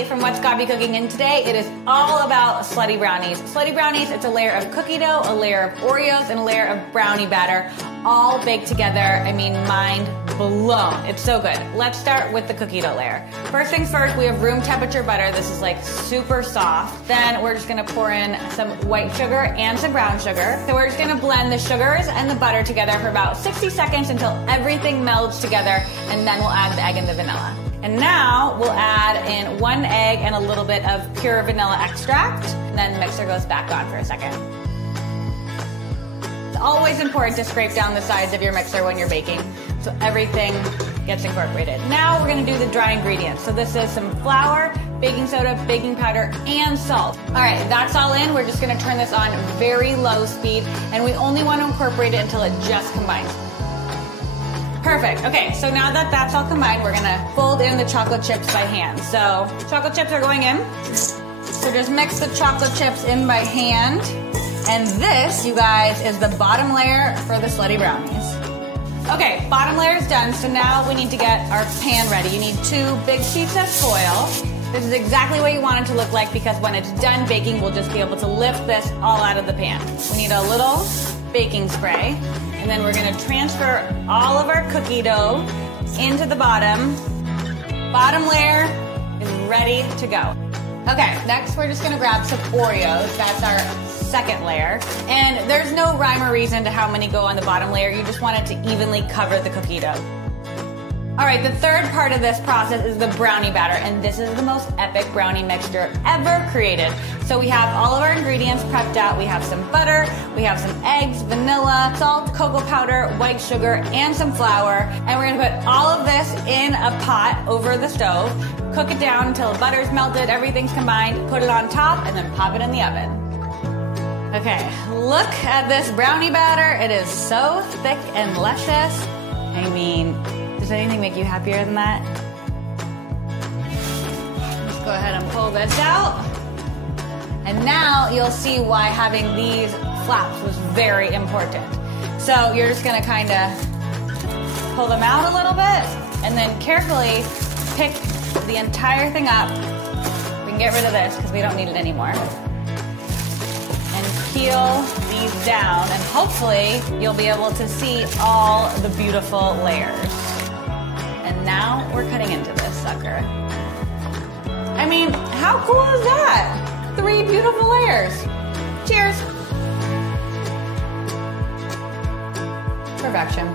Abby from What's Gobby Cooking, and today it is all about slutty brownies. Slutty brownies, it's a layer of cookie dough, a layer of Oreos, and a layer of brownie batter, all baked together. I mean, mind blown. It's so good. Let's start with the cookie dough layer. First things first, we have room temperature butter. This is like super soft. Then we're just gonna pour in some white sugar and some brown sugar. So we're just gonna blend the sugars and the butter together for about 60 seconds until everything melds together, and then we'll add the egg and the vanilla. And now we'll add in 1 egg and a little bit of pure vanilla extract. And then the mixer goes back on for a second. It's always important to scrape down the sides of your mixer when you're baking so everything gets incorporated. Now we're gonna do the dry ingredients. So this is some flour, baking soda, baking powder, and salt. All right, that's all in. We're just gonna turn this on very low speed, and we only wanna incorporate it until it just combines. Perfect. Okay, so now that that's all combined, we're gonna fold in the chocolate chips by hand. So chocolate chips are going in. So just mix the chocolate chips in by hand. And this, you guys, is the bottom layer for the slutty brownies. Okay, bottom layer is done. So now we need to get our pan ready. You need 2 big sheets of foil. This is exactly what you want it to look like, because when it's done baking, we'll just be able to lift this all out of the pan. We need a little baking spray. And then we're gonna transfer all of our cookie dough into the bottom. Bottom layer is ready to go. Okay, next we're just gonna grab some Oreos. That's our second layer. And there's no rhyme or reason to how many go on the bottom layer. You just want it to evenly cover the cookie dough. All right, the third part of this process is the brownie batter, and this is the most epic brownie mixture ever created. So we have all of our ingredients prepped out. We have some butter, we have some eggs, vanilla, salt, cocoa powder, white sugar, and some flour. And we're gonna put all of this in a pot over the stove, cook it down until the butter's melted, everything's combined, put it on top, and then pop it in the oven. Okay, look at this brownie batter. It is so thick and luscious. I mean, does anything make you happier than that? Let's go ahead and pull this out. And now you'll see why having these flaps was very important. So you're just gonna kind of pull them out a little bit and then carefully pick the entire thing up. We can get rid of this because we don't need it anymore. And peel these down, and hopefully you'll be able to see all the beautiful layers. And now we're cutting into this sucker. I mean, how cool is that? 3 beautiful layers. Cheers. Perfection.